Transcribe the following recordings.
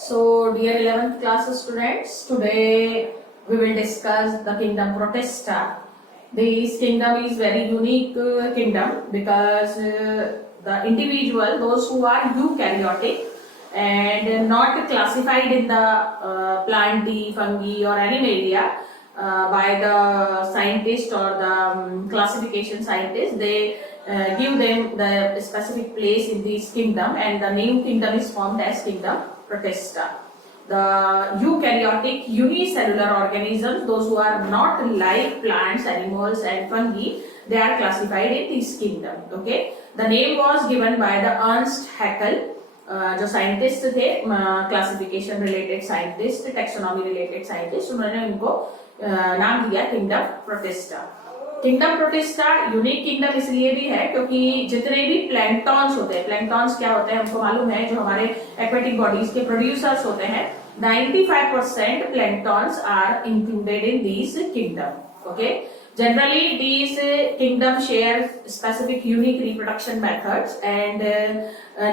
So, dear 11th class students, today we will discuss the kingdom Protista. This kingdom is very unique kingdom because the individual, those who are eukaryotic and not classified in the plantae, fungi or animalia by the scientist or the classification scientist, they give them the specific place in this kingdom, and the new kingdom is formed as kingdom Protista. The eukaryotic unicellular organisms, those who are not like plants, animals and fungi, they are classified in this kingdom. Okay, the name was given by the Ernst Haeckel, जो scientist थे, classification related scientist, taxonomy related scientist, उन्होंने उनको नाम दिया kingdom protista. Kingdom protista unique kingdom इसलिए भी है क्योंकि जितने भी प्लैंक्टॉन्स होते हैं, प्लैंक्टॉन्स क्या होते हैं हमको मालूम है, जो हमारे एक्वेटिक बॉडीज के प्रोड्यूसर्स होते हैं, 95% planktons are included in this kingdom. Okay, generally these kingdom share specific unique reproduction methods, and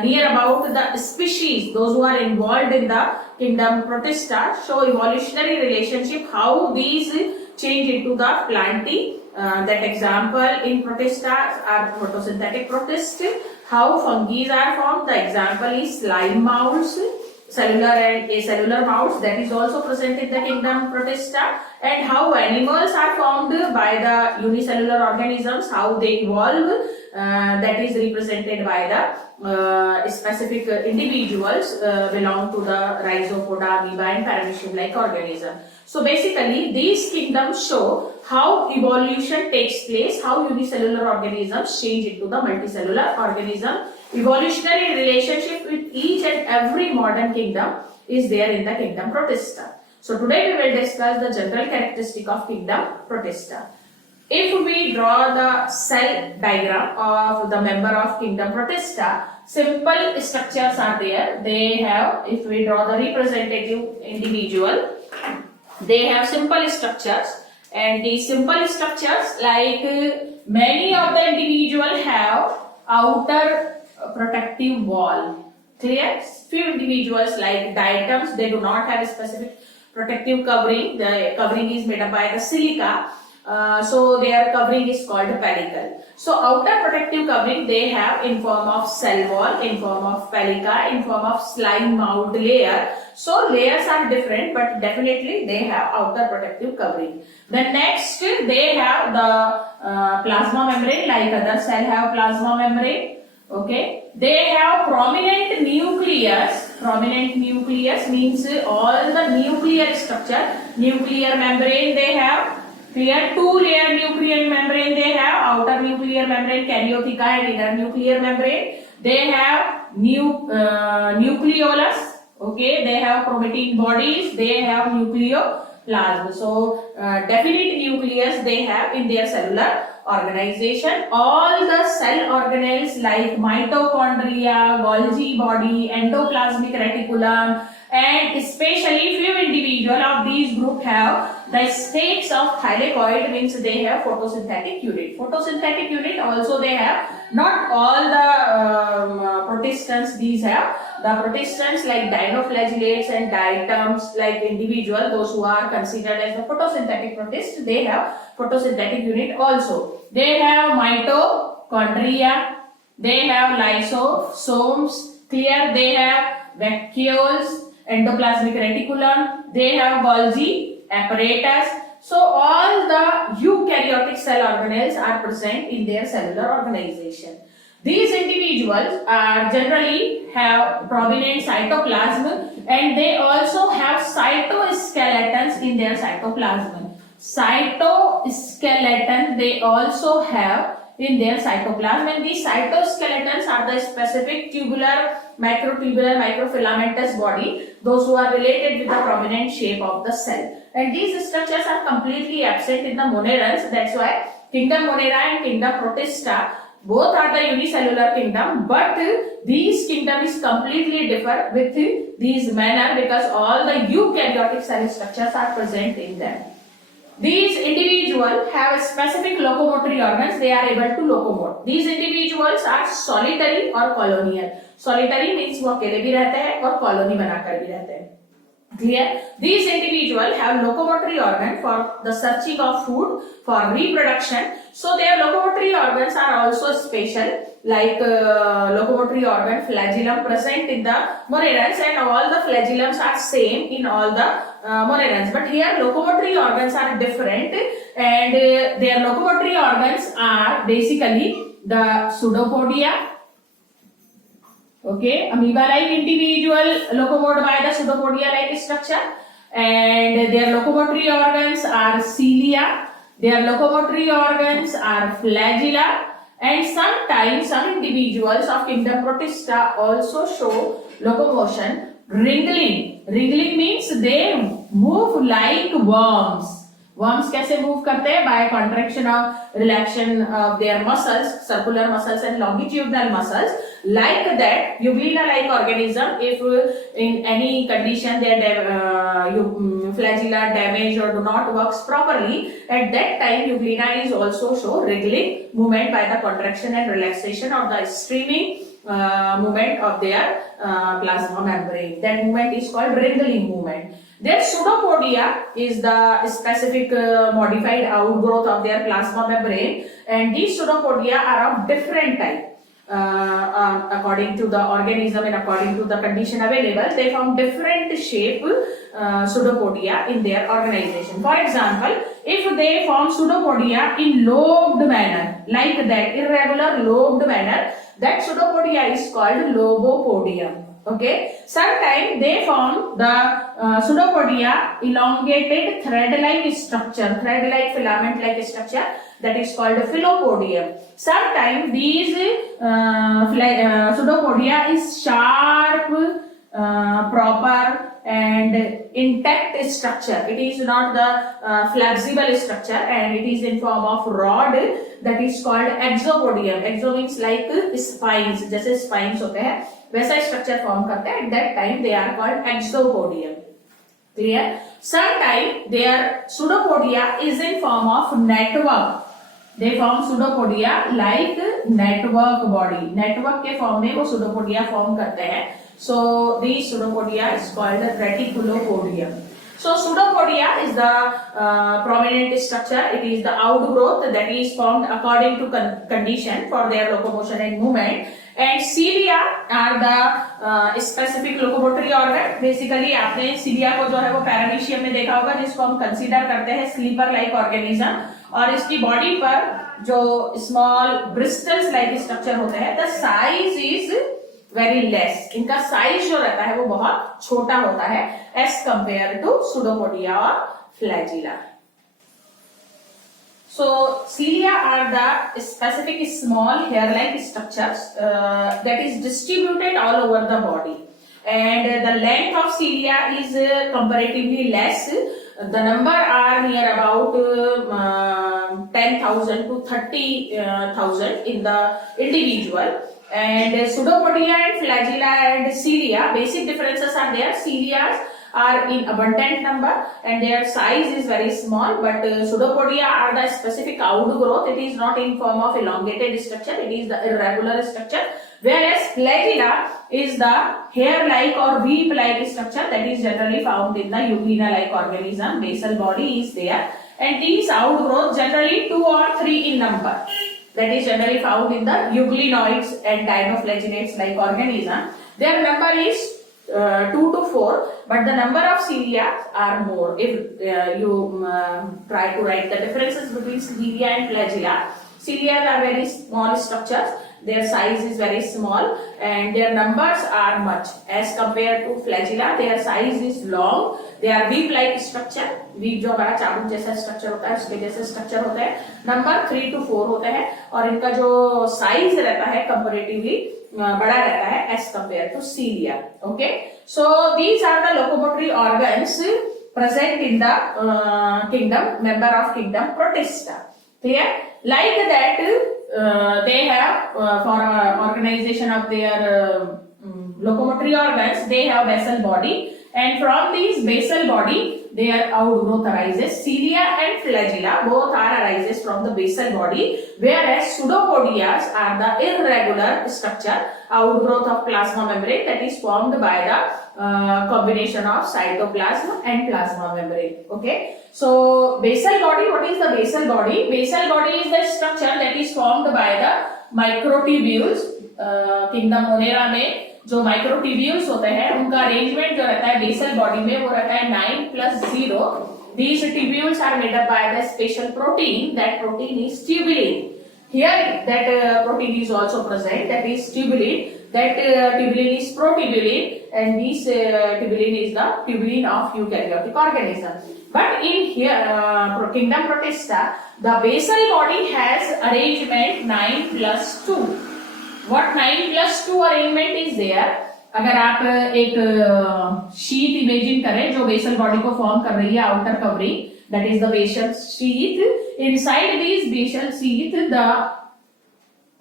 near about the species, those who are involved in the kingdom Protista, show evolutionary relationship, how these change into the plantae. That example in Protista are photosynthetic protists. How fungi are formed, the example is slime molds, cellular and acellular molds, that is also present in the kingdom Protista. And how animals are formed by the unicellular organisms, how they evolve, that is represented by the specific individuals belong to the rhizopoda, amoeba and paramecium like organism. So basically these kingdoms show how evolution takes place, how unicellular organisms change into the multicellular organism. Evolutionary relationship with each and every modern kingdom is there in the kingdom Protista. So today we will discuss the general characteristic of kingdom Protista. If we draw the cell diagram of the member of kingdom Protista, simple structures are there. They have, if we draw the representative individual, they have simple structures, and these simple structures, like many of the individual have outer protective wall. Clear? Few individuals like diatoms, they do not have a specific protective covering. The covering is made up by the silica, so their covering is called pellicle. So outer protective covering they have in form of cell wall, in form of pellica, in form of slime mold layer. So layers are different, but definitely they have outer protective covering. Then next they have the plasma membrane, like other cell have plasma membrane. Okay, they have prominent nucleus. Prominent nucleus means all the nuclear structure, nuclear membrane they have. Clear? Two-layer nuclear membrane they have. Outer nuclear membrane, karyotheca, and inner nuclear membrane. They have nucleolus. Okay, they have chromatin bodies. They have nucleoplasm. So definite nucleus they have in their cellular organization. All the cell organelles like mitochondria, Golgi body, endoplasmic reticulum, and especially few individual of these group have the stakes of thylakoid, means they have photosynthetic unit. Photosynthetic unit also they have. Not all the protistants these have. The protistants like dinoflagellates and diatoms like individual, those who are considered as the photosynthetic protist, they have photosynthetic unit also. They have mitochondria, they have lysosomes, clear, they have vacuoles, endoplasmic reticulum, they have Golgi apparatus. So all the eukaryotic cell organelles are present in their cellular organization. These individuals are generally have prominent cytoplasm, and they also have cytoskeletons in their cytoplasm. Cytoskeleton they also have in their cytoplasm, and these cytoskeletons are the specific tubular, microtubular, microfilamentous body, those who are related with the prominent shape of the cell. And these structures are completely absent in the monerans. That's why kingdom Monera and kingdom Protista both are the unicellular kingdom, but these kingdom is completely differ with these manner because all the eukaryotic cell structures are present in them. These individuals have specific locomotory organs. They are able to locomote. These individuals are solitary or colonial. Solitary means वो अकेले भी रहते हैं और colony बनाकर भी रहते हैं. Clear? These individuals have locomotory organ for the searching of food, for reproduction. So their locomotory organs are also special, like locomotory organ flagellum present in the monerans, and all the flagellums are same in all the monerans. But here locomotory organs are different, and their locomotory organs are basically the pseudopodia. Okay, amoeba-like individual locomote by the pseudopodia-like structure, and their locomotory organs are cilia. Their locomotory organs are flagella, and sometimes some individuals of kingdom Protista also show locomotion. Wriggling. Wriggling means they move like worms. Worms कैसे move करते हैं? By contraction or relaxation of their muscles, circular muscles and longitudinal muscles. Like that, Euglena-like organism, if in any condition their flagella damage or do not works properly, at that time Euglena is also show wriggling movement by the contraction and relaxation or the streaming movement of their plasma membrane. That movement is called wriggling movement. Their pseudopodia is the specific modified outgrowth of their plasma membrane, and these pseudopodia are of different type. According to the organism and according to the condition available, they form different shape pseudopodia in their organization. For example, if they form pseudopodia in lobed manner, like that, irregular lobed manner, that pseudopodia is called lobopodium. Okay, sometimes they form the pseudopodia elongated thread-like structure, thread-like filament-like structure, that is called philopodium. Sometimes these pseudopodia is sharp, proper and intact structure. It is not the flexible structure, and it is in form of rod, that is called exopodium. Exo means like spines, जैसे spines होते हैं वैसा structure form करते हैं. At that time they are called exopodium. Clear? Sometimes their pseudopodia is in form of network. They form pseudopodia like network body. Network के form में वो pseudopodia form करते हैं. So these pseudopodia is called reticulopodium. So pseudopodia is the prominent structure. It is the outgrowth that is formed according to condition for their locomotion and movement. And cilia are the specific locomotory organ. Basically आपने cilia को जो है वो paramecium में देखा होगा, जिसको हम कंसीडर करते हैं स्लीपर लाइक ऑर्गेनिज्म, और इसकी बॉडी पर जो स्मॉल ब्रिस्टल्स लाइक स्ट्रक्चर होते हैं, the size is very less. इनका साइज जो रहता है वो बहुत छोटा होता है एज कंपेयर टू pseudopodia और flagella. So cilia are the specific small hair-like structures that is distributed all over the body, and the length of cilia is comparatively less. The number are near about 10,000 to 30,000 in the individual. And pseudopodia and flagella and cilia, basic differences are there. Cilia are in abundant number and their size is very small, but pseudopodia are the specific outgrowth. It is not in form of elongated structure, it is the irregular structure, whereas flagella is the hair-like or weave-like structure that is generally found in the Euglena-like organism. Basal body is there, and these outgrowths generally 2 or 3 in number. That is generally found in the euglenoids and dinoflagellates like organism. Their number is 2 to 4, but the number of cilia are more. If you try to write the differences between cilia and flagella, cilia are very small structures. Their size is very small and their numbers are much as compared to flagella. Their size is long. They are weave-like structure. Weave जो हमारा चाबुक जैसा structure होता है उसके जैसे structure होता है. नंबर 3 to 4 होता है और इनका जो साइज रहता है कंपैरेटिवली बड़ा रहता है as compared to cilia. Okay, so these are the locomotory organs present in the kingdom, member of kingdom Protista. Clear? Like that, they have for organization of their locomotory organs, they have basal body, and from these basal body their outgrowth arises. Cilia and flagella both are arises from the basal body, whereas pseudopodias are the irregular structure, outgrowth of plasma membrane that is formed by the combination of cytoplasm and plasma membrane. Okay. So basal body, what is the basal body? Basal body is the structure that is formed by the microtubules. Kingdom Monera में जो microtubules होते हैं उनका arrangement जो रहता है basal body में वो रहता है 9+0. These tubules are made up by the special protein. That protein is tubulin. Here that protein is also present. That is tubulin. That tubulin is protubulin, and this tubulin is the tubulin of eukaryotic organism. But in here, kingdom Protista, the basal body has arrangement 9+2. What 9+2 arrangement is there? अगर आप एक sheet imagine करें जो basal body को form कर रही है, outer covering, that is the basal sheath. Inside this basal sheath, the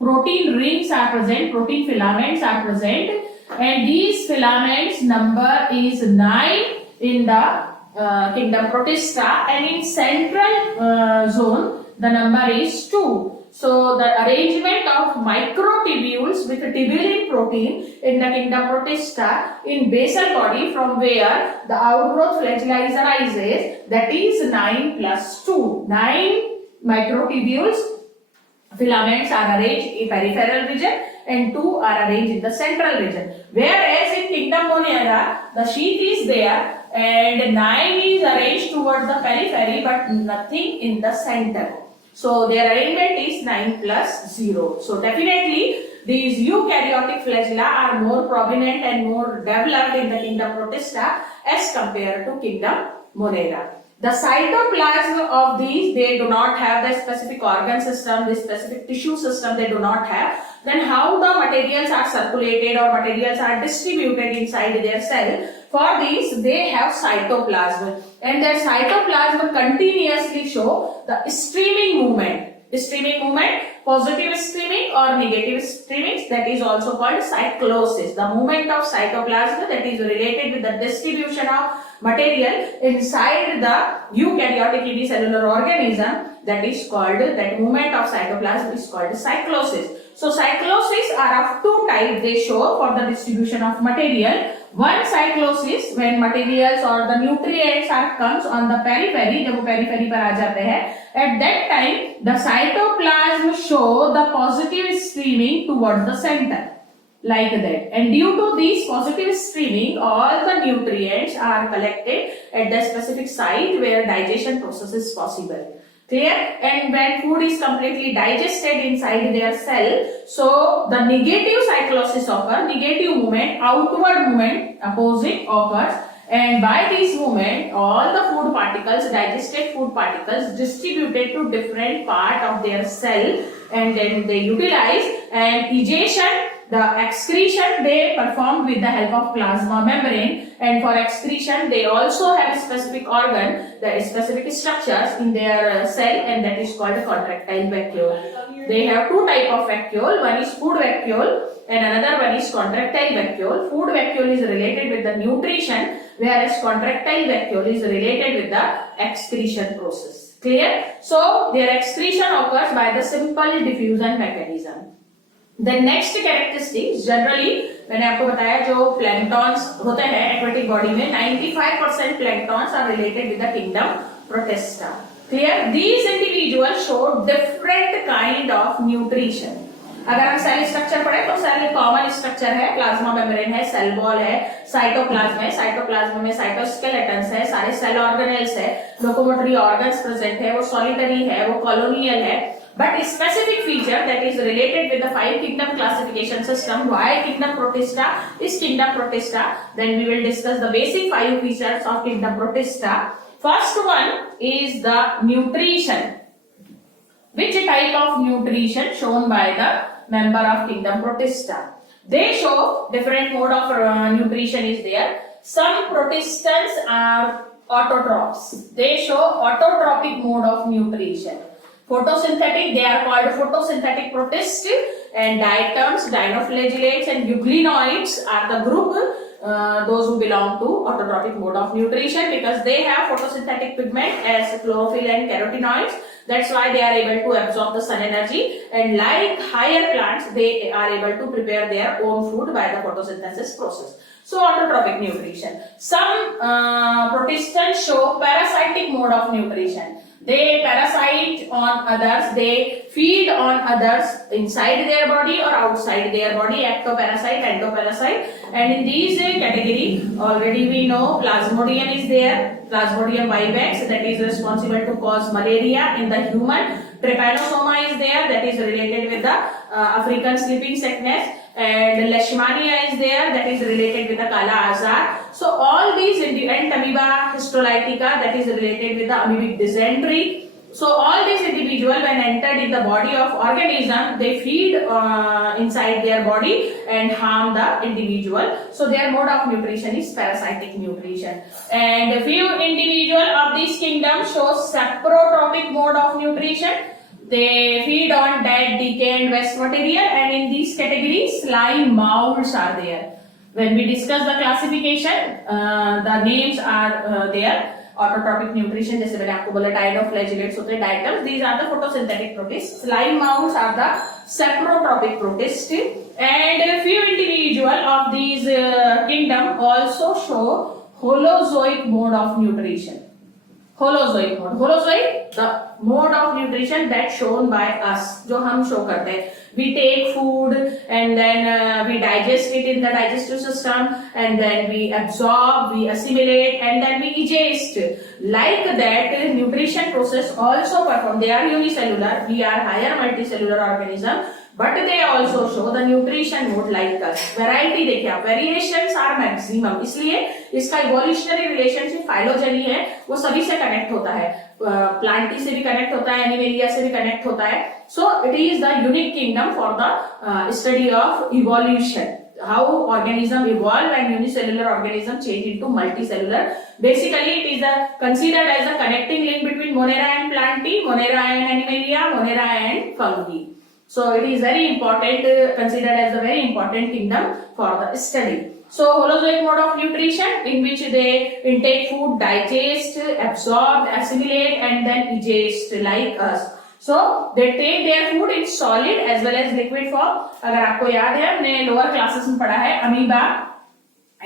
protein rings are present, protein filaments are present, and these filaments number is 9 in the kingdom Protista, and in central zone the number is 2. So the arrangement of microtubules with tubulin protein in the kingdom Protista in basal body from where the outgrowth flagella is arises, that is 9+2. 9 microtubules filaments are arranged in peripheral region and 2 are arranged in the central region. Whereas in kingdom Monera, the sheath is there and 9 is arranged towards the periphery but nothing in the center. So their arrangement is 9+0. So definitely these eukaryotic flagella are more prominent and more developed in the kingdom Protista as compared to kingdom Monera. The cytoplasm of these, they do not have the specific organ system, the specific tissue system they do not have. Then how the materials are circulated or materials are distributed inside their cell? For these, they have cytoplasm, and their cytoplasm continuously show the streaming movement. Streaming movement, positive streaming or negative streaming, that is also called cyclosis. The movement of cytoplasm that is related with the distribution of material inside the eukaryotic unicellular organism, that is called, that movement of cytoplasm is called cyclosis. So cyclosis are of two types they show for the distribution of material. One cyclosis when materials or the nutrients are comes on the periphery, जब वो periphery पर आ जाते हैं, at that time the cytoplasm show the positive streaming towards the center, like that. And due to this positive streaming, all the nutrients are collected at the specific site where digestion process is possible. Clear? And when food is completely digested inside their cell, so the negative cyclosis occurs, negative movement, outward movement, opposite occurs, and by this movement, all the food particles, digested food particles, distributed to different part of their cell, and then they utilize, and egestion, the excretion they perform with the help of plasma membrane, and for excretion they also have specific organ, the specific structures in their cell, and that is called contractile vacuole. They have two type of vacuole, one is food vacuole and another one is contractile vacuole. Food vacuole is related with the nutrition, whereas contractile vacuole is related with the excretion process. Clear? So their excretion occurs by the simple diffusion mechanism. The next characteristics, generally मैंने आपको बताया जो planktons होते हैं aquatic body में 95% planktons are related with the kingdom Protista. Clear? These individuals show different kind of nutrition. अगर हम cell structure पढ़े तो सेल कॉमन स्ट्रक्चर है, प्लाज्मा मेम्ब्रेन है, सेल वॉल है, साइटोप्लाज्म है, साइटोप्लाज्म में साइटोस्केलेटन्स है, सारे सेल ऑर्गेनेल्स है, लोकोमोटरी ऑर्गन्स प्रेजेंट है, वो सॉलिटरी है, वो कॉलोनियल है. But a specific feature that is related with the 5 kingdom classification system, why kingdom Protista is kingdom Protista, then we will discuss the basic 5 features of kingdom Protista. First one is the nutrition. Which type of nutrition shown by the member of kingdom Protista? They show different mode of nutrition is there. Some protistans are autotrophs. They show autotrophic mode of nutrition. Photosynthetic, they are called photosynthetic protists, and diatoms, dinoflagellates and euglenoids are the group those who belong to autotrophic mode of nutrition, because they have photosynthetic pigment as chlorophyll and carotenoids. That's why they are able to absorb the sun energy, and like higher plants, they are able to prepare their own food by the photosynthesis process. So autotrophic nutrition. Some protistans show parasitic mode of nutrition. They parasite on others, they feed on others inside their body or outside their body, ectoparasite, endoparasite. And in these category, already we know Plasmodium is there, Plasmodium vivax, that is responsible to cause malaria in the human. Trypanosoma is there, that is related with the African sleeping sickness. And Leishmania is there, that is related with the Kala Azar. So all these, and Amoeba histolytica, that is related with the amoebic dysentery. So all these individuals, when entered in the body of organism, they feed inside their body and harm the individual. So their mode of nutrition is parasitic nutrition. And a few individuals of this kingdom show saprotrophic mode of nutrition. They feed on dead, decayed waste material, and in these categories, slime molds are there. When we discuss the classification, the names are there. Autotrophic nutrition, जैसे मैंने आपको बोला dinoflagellates होते हैं, diatoms. These are the photosynthetic protists. Slime molds are the saprotrophic protists. And a few individuals of these kingdom also show holozoic mode of nutrition. Holozoic mode. Holozoic, the mode of nutrition that shown by us, जो हम show करते हैं. We take food and then we digest it in the digestive system, and then we absorb, we assimilate, and then we ingest. Like that, nutrition process also perform. They are unicellular. We are higher multicellular organism. But they also show the nutrition mode like us. Variety देखिए आप, variations are maximum. इसलिए इसका evolutionary relationship phylogeny है, वो सभी से connect होता है. Plantae से भी connect होता है, Animalia से भी connect होता है. So it is the unique kingdom for the study of evolution. How organism evolve and unicellular organism change into multicellular. Basically, it is considered as a connecting link between Monera and Plantae, Monera and Animalia, Monera and Fungi. So it is very important, considered as a very important kingdom for the study. So holozoic mode of nutrition, in which they intake food, digest, absorb, assimilate, and then ingest like us. So they take their food in solid as well as liquid form. अगर आपको याद है, हमने lower classes में पढ़ा है, amoeba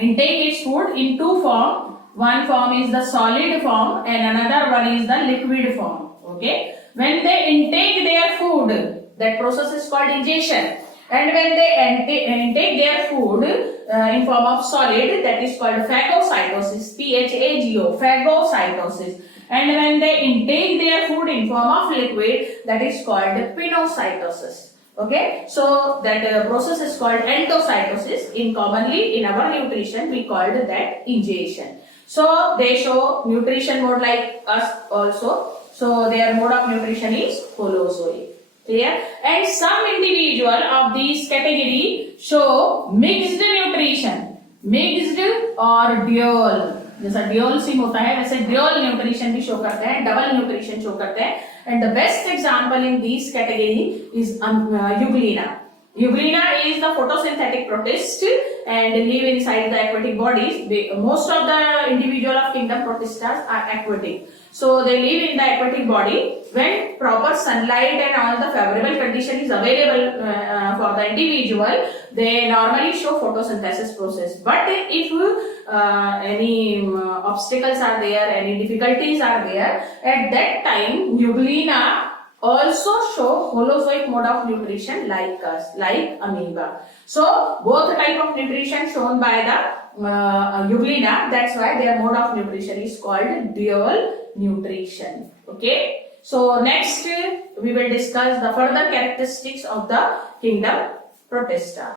intake its food in two form. One form is the solid form and another one is the liquid form. Okay, when they intake their food, that process is called ingestion. And when they intake their food in form of solid, that is called phagocytosis. Phago, phagocytosis. And when they intake their food in form of liquid, that is called pinocytosis. Okay, so that process is called endocytosis. In commonly in our nutrition, we called that ingestion. So they show nutrition mode like us also. So their mode of nutrition is holozoic. Clear? And some individual of these category show mixed nutrition, mixed or dual. जैसा dual sim होता है, वैसे dual nutrition भी show करते हैं, double nutrition show करते हैं. And the best example in these category is Euglena. Euglena is the photosynthetic protist and live inside the aquatic bodies. Most of the individual of kingdom protistas are aquatic. So they live in the aquatic body. When proper sunlight and all the favorable condition is available for the individual, they normally show photosynthesis process. But if any obstacles are there, any difficulties are there, at that time Euglena also show holozoic mode of nutrition like us, like amoeba. So both type of nutrition shown by the Euglena. That's why their mode of nutrition is called dual nutrition. Okay. So next we will discuss the further characteristics of the kingdom Protista.